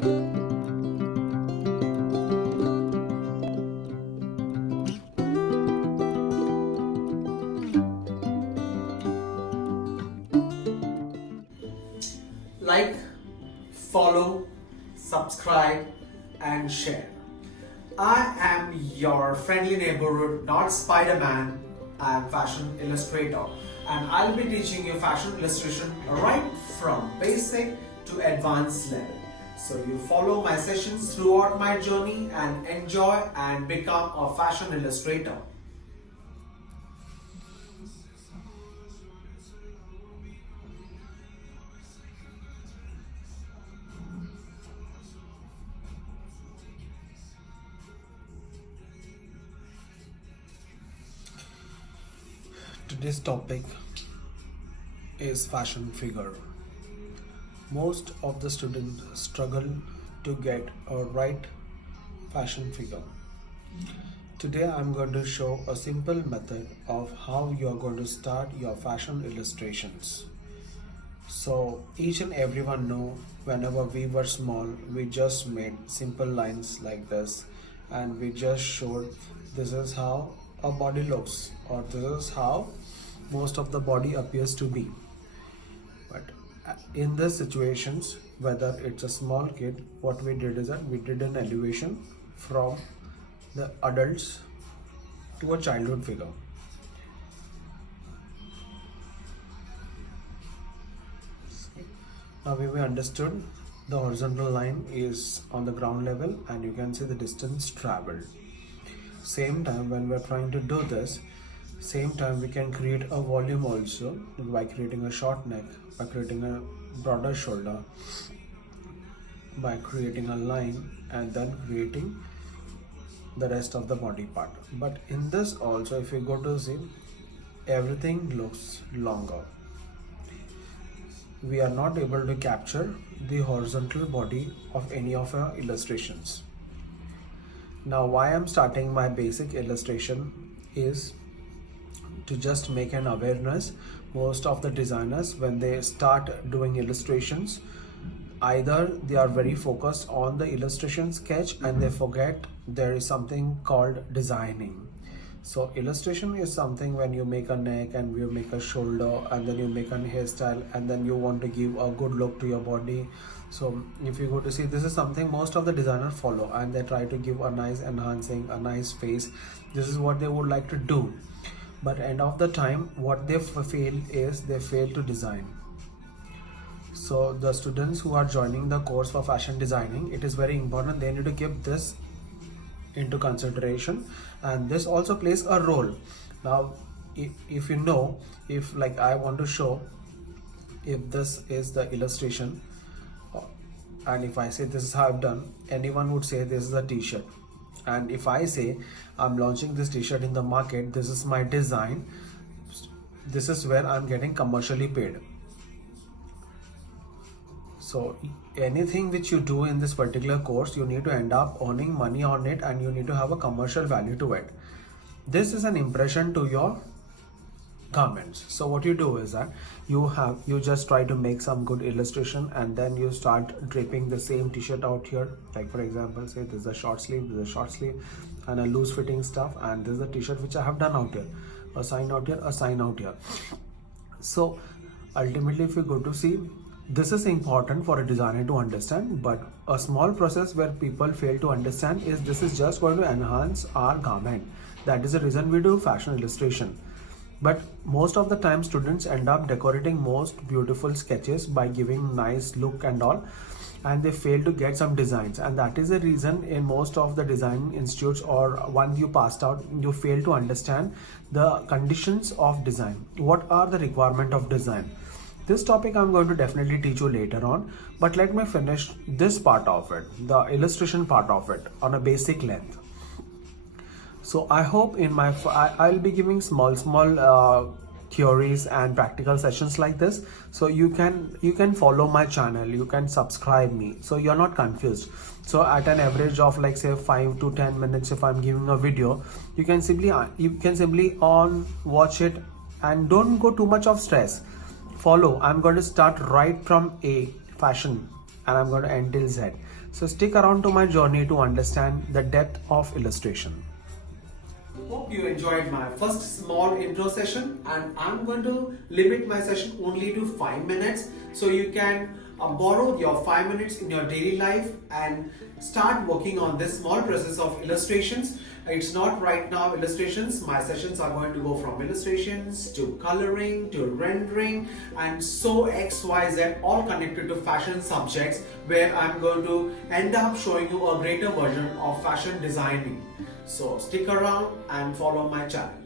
Like, follow, subscribe and share. I am your friendly neighborhood, not Spider-Man. I am fashion illustrator and I'll be teaching you fashion illustration right from basic to advanced level. So you follow my sessions throughout my journey and enjoy and become a fashion illustrator. Today's topic is fashion figure. Most of the students struggle to get a right fashion figure. Today I'm going to show a simple method of how you are going to start your fashion illustrations. So each and everyone know whenever we were small, we just made simple lines like this and we just showed this is how a body looks or this is how most of the body appears to be. But in these situations, whether it's a small kid, what we did is that we did an elevation from the adults to a childhood figure. Now we understood the horizontal line is on the ground level and you can see the distance traveled. Same time when we're trying to do this, same time we can create a volume also by creating a short neck, by creating a broader shoulder, by creating a line and then creating the rest of the body part. But in this also, if you go to see, everything looks longer. We are not able to capture the horizontal body of any of our illustrations. Now why I'm starting my basic illustration is to just make an awareness. Most of the designers, when they start doing illustrations, either they are very focused on the illustration sketch and they forget there is something called designing. So illustration is something when you make a neck and you make a shoulder and then you make a hairstyle and then you want to give a good look to your body. So if you go to see, this is something most of the designers follow and they try to give a nice enhancing, a nice face. This is what they would like to do. But end of the time, what they fail is they fail to design. So the students who are joining the course for fashion designing, it is very important they need to give this into consideration, and this also plays a role. Now if you know, if like I want to show, if this is the illustration and if I say this is how I've done, anyone would say this is a t-shirt. And if I say I'm launching this t-shirt in the market, this is my design, this is where I'm getting commercially paid. So anything which you do in this particular course, you need to end up earning money on it and you need to have a commercial value to it. This is an impression to your garments. So what you do is that you just try to make some good illustration and then you start draping the same t-shirt out here. Like for example, say this is a short sleeve, this is a short sleeve and a loose fitting stuff, and this is a t-shirt which I have done out here, a sign out here, a sign out here. So ultimately if you go to see, this is important for a designer to understand, but a small process where people fail to understand is this is just going to enhance our garment. That is the reason we do fashion illustration. But most of the time students end up decorating most beautiful sketches by giving nice look and all, and they fail to get some designs, and that is the reason in most of the design institutes or once you passed out, you fail to understand the conditions of design. What are the requirement of design? This topic I'm going to definitely teach you later on, but let me finish this part of it, the illustration part of it, on a basic length. So I hope in my I'll be giving small theories and practical sessions like this, so you can follow my channel, you can subscribe me, so you're not confused. So at an average of like say 5 to 10 minutes, if I'm giving a video, you can simply on watch it and don't go too much of stress. Follow. I'm going to start right from A, fashion, and I'm going to end till Z. So stick around to my journey to understand the depth of illustration. Hope you enjoyed my first small intro session, and I'm going to limit my session only to 5 minutes so you can borrow your 5 minutes in your daily life and start working on this small process of illustrations. It's not right now illustrations. My sessions are going to go from illustrations to coloring to rendering and so XYZ, all connected to fashion subjects, where I'm going to end up showing you a greater version of fashion designing. So stick around and follow my channel.